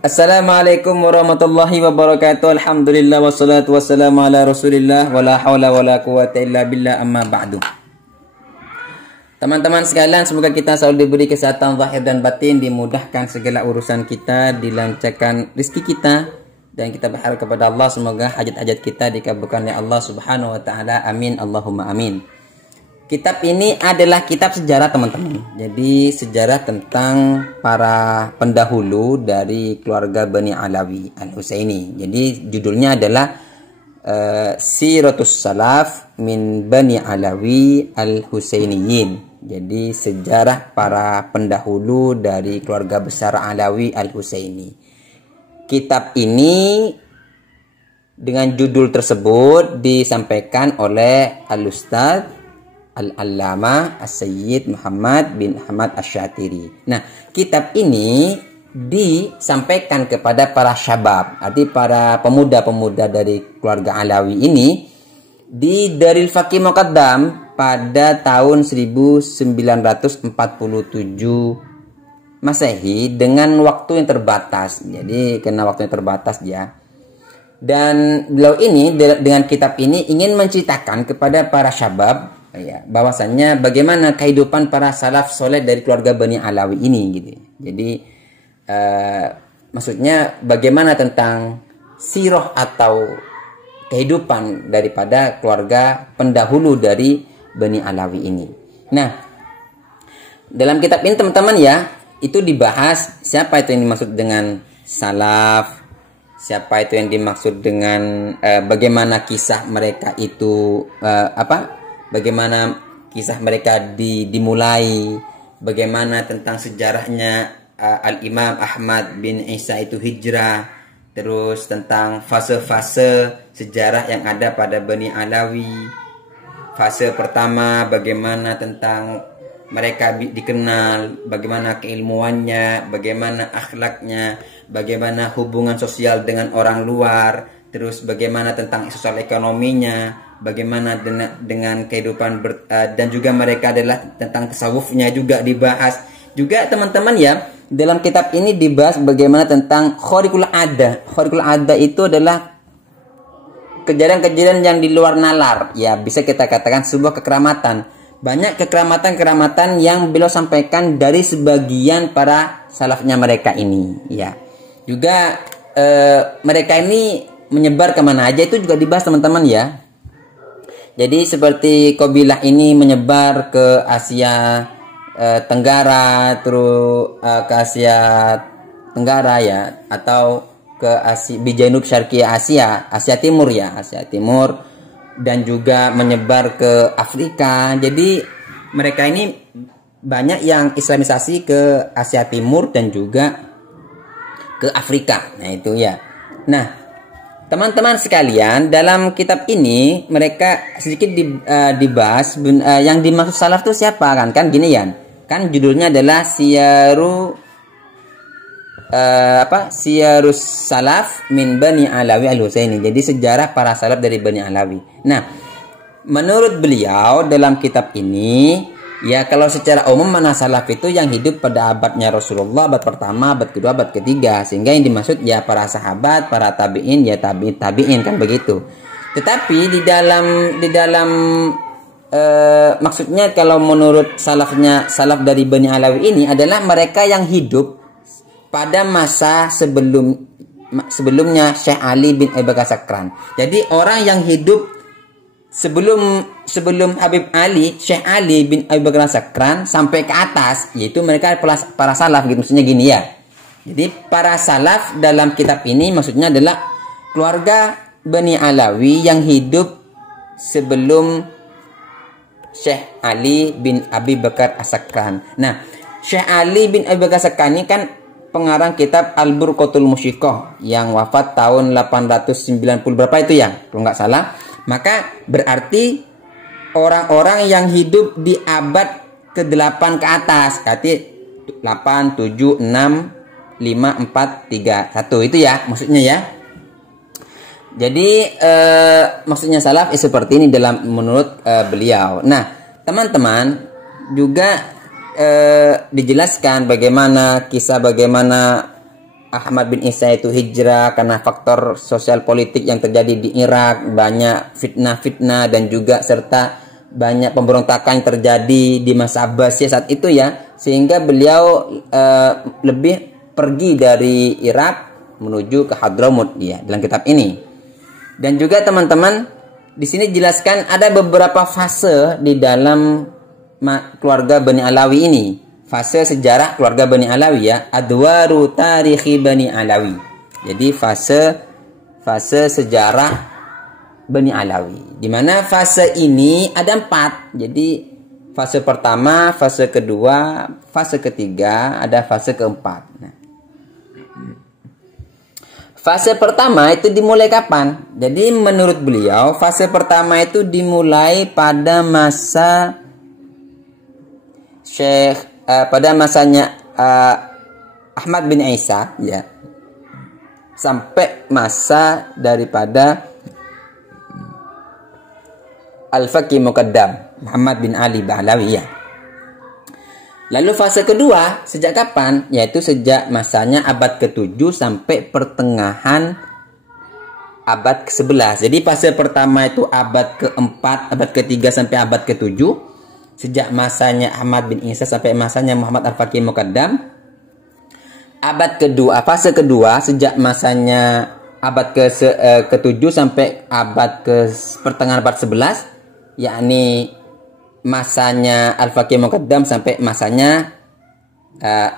Assalamualaikum warahmatullahi wabarakatuh. Alhamdulillah wassalatu wassalamu ala Rasulillah wala haula wala quwata illa billah amma ba'du. Teman-teman sekalian, semoga kita selalu diberi kesehatan zahir dan batin, dimudahkan segala urusan kita, dilancarkan rezeki kita, dan kita berharap kepada Allah semoga hajat-hajat kita dikabulkan oleh Allah Subhanahu wa taala. Amin Allahumma amin. Kitab ini adalah kitab sejarah, teman-teman. Jadi sejarah tentang para pendahulu dari keluarga Bani Alawi Al-Husaini. Jadi judulnya adalah Siratus Salaf min Bani Alawi Al-Husainiyin. Jadi sejarah para pendahulu dari keluarga besar Alawi Al-Husaini. Kitab ini dengan judul tersebut disampaikan oleh Al-Ustadz Al-Allama As-Sayyid Muhammad bin Ahmad Asy-Syatiri. Nah, kitab ini disampaikan kepada para syabab, arti para pemuda-pemuda dari keluarga Alawi ini di Daril Faqih Muqaddam pada tahun 1947 Masehi dengan waktu yang terbatas. Jadi karena waktu yang terbatas ya. Dan beliau ini dengan kitab ini ingin menceritakan kepada para syabab ya, bahwasannya bagaimana kehidupan para salaf soleh dari keluarga Bani Alawi ini gitu. Jadi maksudnya bagaimana tentang sirah atau kehidupan daripada keluarga pendahulu dari Bani Alawi ini. Nah, dalam kitab ini teman-teman ya, itu dibahas siapa itu yang dimaksud dengan salaf, siapa itu yang dimaksud dengan bagaimana kisah mereka itu bagaimana kisah mereka dimulai, bagaimana tentang sejarahnya Al-Imam Ahmad bin Isa itu hijrah, terus tentang fase-fase sejarah yang ada pada Bani Alawi. Fase pertama bagaimana tentang mereka dikenal, bagaimana keilmuannya, bagaimana akhlaknya, bagaimana hubungan sosial dengan orang luar, terus bagaimana tentang sosial ekonominya, bagaimana dengan kehidupan dan juga mereka adalah tentang tasawufnya juga dibahas. Juga teman-teman ya, dalam kitab ini dibahas bagaimana tentang khariqul ada. Khariqul ada itu adalah kejadian-kejadian yang di luar nalar. Ya, bisa kita katakan sebuah kekeramatan. Banyak kekeramatan-kekeramatan yang beliau sampaikan dari sebagian para salafnya mereka ini. Ya, juga mereka ini menyebar kemana aja itu juga dibahas teman-teman ya. Jadi seperti kabilah ini menyebar ke Asia Tenggara, terus ke Asia Tenggara ya, atau ke Asia Bijanub Syarqi Asia, Asia Timur ya, Asia Timur, dan juga menyebar ke Afrika. Jadi mereka ini banyak yang islamisasi ke Asia Timur dan juga ke Afrika. Nah itu ya. Nah, teman-teman sekalian, dalam kitab ini mereka sedikit dibahas yang dimaksud salaf itu siapa kan gini ya. Kan judulnya adalah Siyarus Salaf min Bani Alawi Al-Husaini. Jadi sejarah para salaf dari Bani Alawi. Nah, menurut beliau dalam kitab ini ya, kalau secara umum mana salaf itu yang hidup pada abadnya Rasulullah, abad pertama, abad kedua, abad ketiga. Sehingga yang dimaksud ya para sahabat, para tabi'in, ya tabi'in kan begitu. Tetapi di dalam maksudnya kalau menurut salaf dari Bani Alawi ini adalah mereka yang hidup pada masa sebelumnya Syekh Ali bin Abi Bakar Sakran. Jadi orang yang hidup sebelum Habib Ali, Syekh Ali bin Abi Bakar Sakran sampai ke atas, yaitu mereka para salaf gitu, maksudnya gini ya. Jadi para salaf dalam kitab ini maksudnya adalah keluarga Bani Alawi yang hidup sebelum Syekh Ali bin Abi Bakar As-Sakran. Nah, Syekh Ali bin Abi Bakar As-Sakran ini kan pengarang kitab Al-Burqatul Musyiqah yang wafat tahun 890 berapa itu ya, kalau nggak salah. Maka berarti orang-orang yang hidup di abad ke-8 ke atas, berarti 8, 7, 6, 5, 4, 3, 1 itu ya maksudnya ya. Jadi maksudnya salaf seperti ini dalam menurut beliau. Nah, teman-teman juga dijelaskan bagaimana kisah bagaimana Ahmad bin Isa itu hijrah karena faktor sosial politik yang terjadi di Irak, banyak fitnah-fitnah dan juga serta banyak pemberontakan yang terjadi di masa Abbasiyah saat itu ya, sehingga beliau lebih pergi dari Irak menuju ke Hadramut ya dalam kitab ini. Dan juga teman-teman di sini jelaskan ada beberapa fase di dalam keluarga Bani Alawi ini. Fase sejarah keluarga Bani Alawi ya, adwaru tarikhi Bani Alawi. Jadi fase sejarah Bani Alawi. Di mana fase ini ada 4. Jadi fase pertama, fase kedua, fase ketiga, ada fase keempat. Nah, fase pertama itu dimulai kapan? Jadi menurut beliau fase pertama itu dimulai pada masa pada masanya Ahmad bin Isa ya, sampai masa daripada Al-Faqih Muqaddam Muhammad bin Ali Ba'alawi ya. Lalu fase kedua sejak kapan? Yaitu sejak masanya abad ke-7 sampai pertengahan abad ke-11. Jadi fase pertama itu abad ke-4, abad ke-3 sampai abad ke-7. Sejak masanya Ahmad bin Isa sampai masanya Muhammad Al-Faqih Muqaddam. Abad kedua, fase kedua sejak masanya abad ke-7 sampai abad pertengahan abad 11, yakni masanya Al-Faqih Muqaddam sampai masanya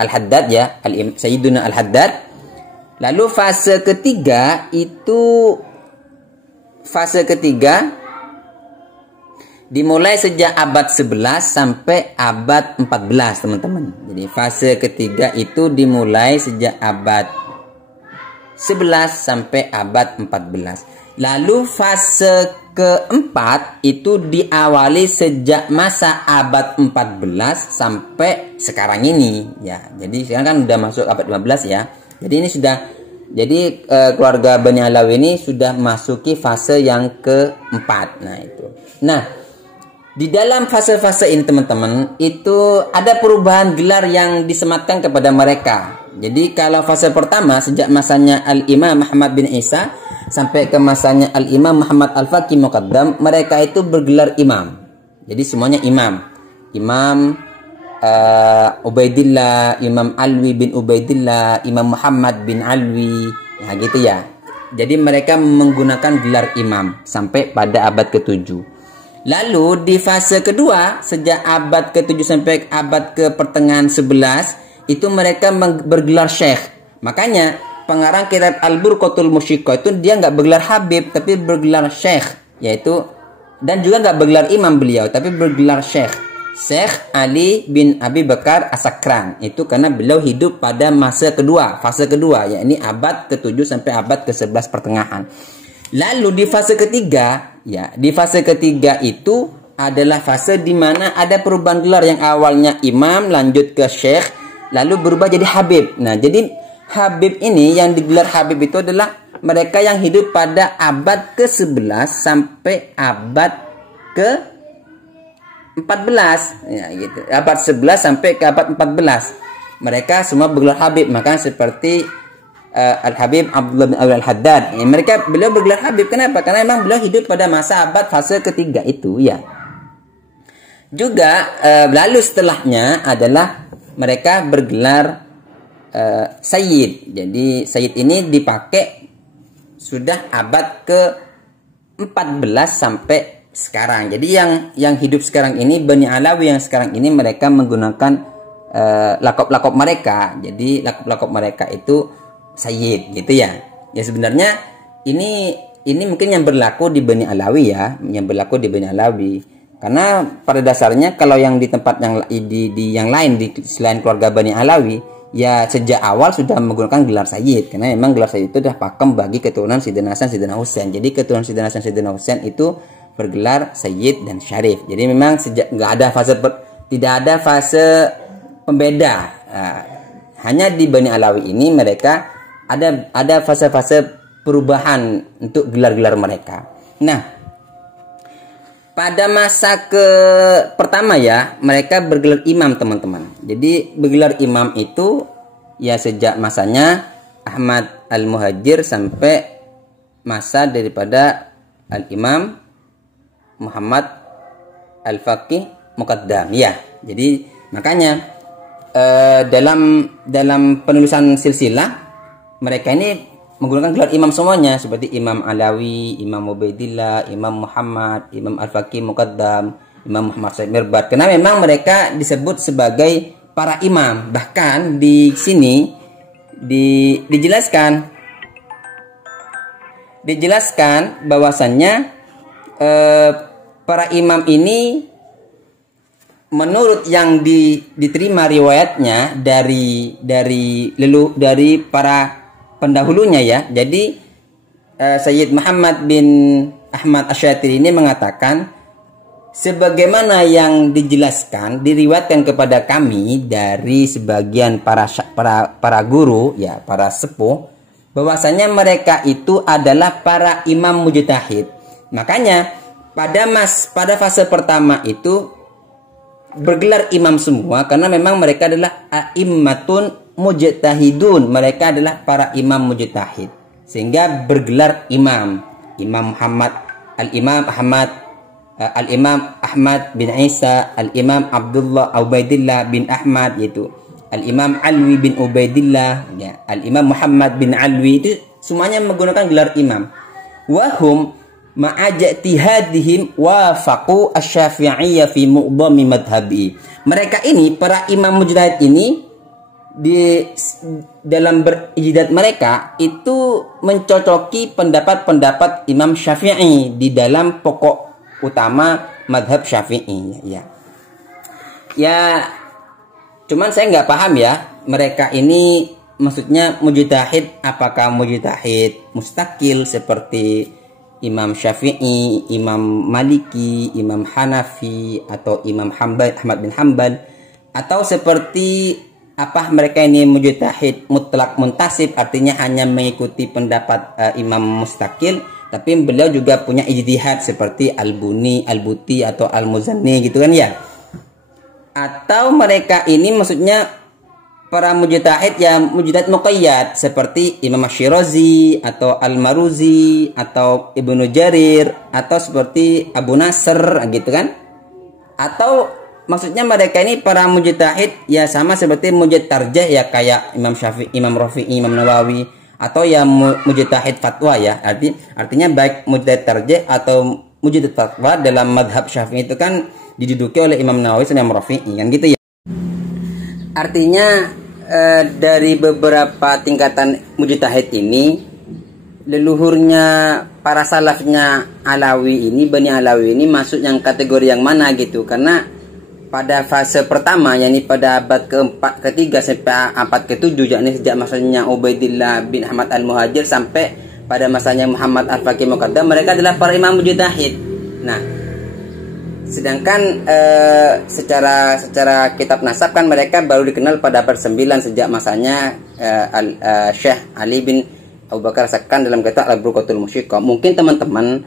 Al-Haddad ya, Sayyiduna Al-Haddad. Lalu fase ketiga dimulai sejak abad 11 sampai abad 14 teman-teman. Jadi fase ketiga itu dimulai sejak abad 11 sampai abad 14. Lalu fase keempat itu diawali sejak masa abad 14 sampai sekarang ini ya. Jadi sekarang kan udah masuk abad 15 ya. Jadi ini sudah, jadi keluarga Bani Alawi ini sudah masuki fase yang keempat. Nah itu. Nah, di dalam fase-fase ini teman-teman itu ada perubahan gelar yang disematkan kepada mereka. Jadi kalau fase pertama sejak masanya Al-Imam Muhammad bin Isa sampai ke masanya Al-Imam Muhammad Al-Faqih Muqaddam, mereka itu bergelar imam. Jadi semuanya imam. Imam Ubaidillah, Imam Alwi bin Ubaidillah, Imam Muhammad bin Alwi, nah gitu ya. Jadi mereka menggunakan gelar imam sampai pada abad ke-7. Lalu di fase kedua sejak abad ke-7 sampai abad ke pertengahan 11 itu mereka bergelar syekh. Makanya pengarang kitab Al-Burqatul Musyiqqah itu dia nggak bergelar Habib tapi bergelar syekh, yaitu, dan juga nggak bergelar imam beliau tapi bergelar syekh. Syekh Ali bin Abi Bakar As-Sakran. Itu karena beliau hidup pada masa kedua, fase kedua, yakni abad ke-7 sampai abad ke-11 pertengahan. Lalu di fase ketiga, ya, di fase ketiga itu adalah fase di mana ada perubahan gelar yang awalnya imam lanjut ke syekh lalu berubah jadi habib. Nah, jadi habib ini yang digelar habib itu adalah mereka yang hidup pada abad ke-11 sampai abad ke-14 ya gitu. Abad 11 sampai ke abad 14. Mereka semua bergelar habib, maka seperti Al-Habib Abdullah bin Al-Haddad. Beliau bergelar habib. Kenapa? Karena memang beliau hidup pada masa abad fase ketiga itu ya. Juga lalu setelahnya adalah mereka bergelar Sayyid. Jadi Sayyid ini dipakai sudah abad ke-14 sampai sekarang. Jadi yang hidup sekarang ini Bani Alawi yang sekarang ini mereka menggunakan lakop-lakop mereka. Jadi lakop-lakop mereka itu Sayyid gitu ya. Ya sebenarnya ini mungkin yang berlaku di Bani Alawi ya, yang berlaku di Bani Alawi. Karena pada dasarnya kalau yang di tempat yang di yang lain di selain keluarga Bani Alawi ya sejak awal sudah menggunakan gelar Sayyid, karena memang gelar Sayyid itu sudah pakem bagi keturunan Sayyidina Hasan, Sayyidina Husain. Jadi keturunan Sayyidina Hasan, Sayyidina Husain itu bergelar Sayyid dan Syarif. Jadi memang sejak tidak ada fase pembeda. Hanya di Bani Alawi ini mereka ada fase-fase perubahan untuk gelar-gelar mereka. Nah, pada masa pertama ya, mereka bergelar imam teman-teman. Jadi bergelar imam itu ya sejak masanya Ahmad Al-Muhajir sampai masa daripada Al-Imam Muhammad Al-Faqih Muqaddam ya. Jadi makanya dalam penulisan silsilah mereka ini menggunakan gelar imam semuanya, seperti Imam Alawi, Imam Ubaidillah, Imam Muhammad, Imam Al-Faqih Muqaddam, Imam Muhammad Said Mirbad, karena memang mereka disebut sebagai para imam. Bahkan di sini dijelaskan bahwasannya para imam ini menurut yang diterima riwayatnya dari para pendahulunya ya. Jadi Sayyid Muhammad bin Ahmad Asy-Syatiri ini mengatakan, sebagaimana yang dijelaskan diriwayatkan kepada kami dari sebagian para guru ya, para sepuh, bahwasanya mereka itu adalah para imam mujtahid. Makanya pada fase pertama itu bergelar imam semua, karena memang mereka adalah a'immatun mujtahidun, mereka adalah para imam mujtahid, sehingga bergelar imam. Imam Muhammad, Al-Imam Ahmad, Al-Imam Ahmad bin Isa, Al-Imam Abdullah Ubaidillah bin Ahmad, yaitu Al-Imam Alwi bin Ubaidillah ya, Al-Imam Muhammad bin Alwi, itu semuanya menggunakan gelar imam. Wahum ma'ajtihadihim wafaqu asy-Syafi'iyyah fi mu'dhami madhhabi. Mereka ini para imam mujtahid ini dalam berijtihad mereka itu mencocoki pendapat-pendapat Imam Syafi'i di dalam pokok utama madhab Syafi'i ya. Ya, cuman saya nggak paham ya, mereka ini maksudnya mujtahid, apakah mujtahid mustakil seperti Imam Syafi'i, Imam Maliki, Imam Hanafi, atau Imam Ahmad bin Hanbal, atau seperti apa mereka ini mujtahid mutlak muntasib, artinya hanya mengikuti pendapat imam mustakil, tapi beliau juga punya ijtihad seperti Al-Buni, Al-Buti, atau Al-Muzanni gitu kan ya. Atau mereka ini maksudnya para mujtahid yang mujtahid muqayyad seperti Imam Asy-Syirazi atau Al-Maruzi atau Ibnu Jarir, atau seperti Abu Nasr gitu kan. Atau maksudnya mereka ini para mujtahid ya sama seperti mujtahid tarjih ya, kayak Imam Syafi'i, Imam Rafi'i, Imam Nawawi, atau yang mujtahid fatwa ya. Artinya baik mujtahid tarjih atau mujtahid fatwa dalam madhab Syafi'i itu kan diduduki oleh Imam Nawawi dan Imam Rafi'i kan gitu ya. Artinya dari beberapa tingkatan mujtahid ini, leluhurnya para salafnya Alawi ini, Bani Alawi ini masuk yang kategori yang mana gitu. Karena pada fase pertama, yakni pada abad ke-4, ke-3 sampai abad ke-7, yakni sejak masanya Ubaidillah bin Ahmad Al-Muhajir sampai pada masanya Muhammad Al-Faqih Muqaddam, mereka adalah para imam mujtahid. Nah, sedangkan secara kitab nasab kan mereka baru dikenal pada abad 9 sejak masanya Syekh Ali bin Abu Bakar As-Sakkan dalam kitab Al-Burqatul Musyiqqah. Mungkin teman-teman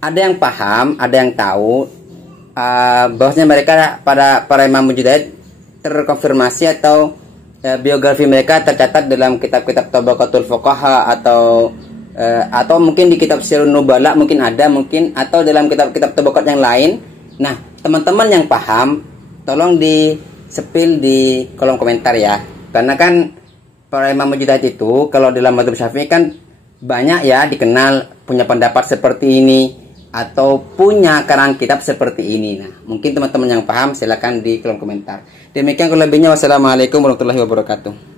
ada yang paham, ada yang tahu bahwasanya mereka para imam mujtahid terkonfirmasi atau biografi mereka tercatat dalam kitab-kitab Tabaqatul Fuqaha atau mungkin di kitab Sirun Nubala mungkin ada, mungkin, atau dalam kitab-kitab tabaqat yang lain. Nah, teman-teman yang paham tolong di-spill di kolom komentar ya. Karena kan para imam mujtahid itu kalau dalam mazhab Syafi'i kan banyak ya dikenal punya pendapat seperti ini atau punya karang kitab seperti ini. Nah, mungkin teman-teman yang paham silakan di kolom komentar. Demikian kurang lebihnya, wassalamualaikum warahmatullahi wabarakatuh.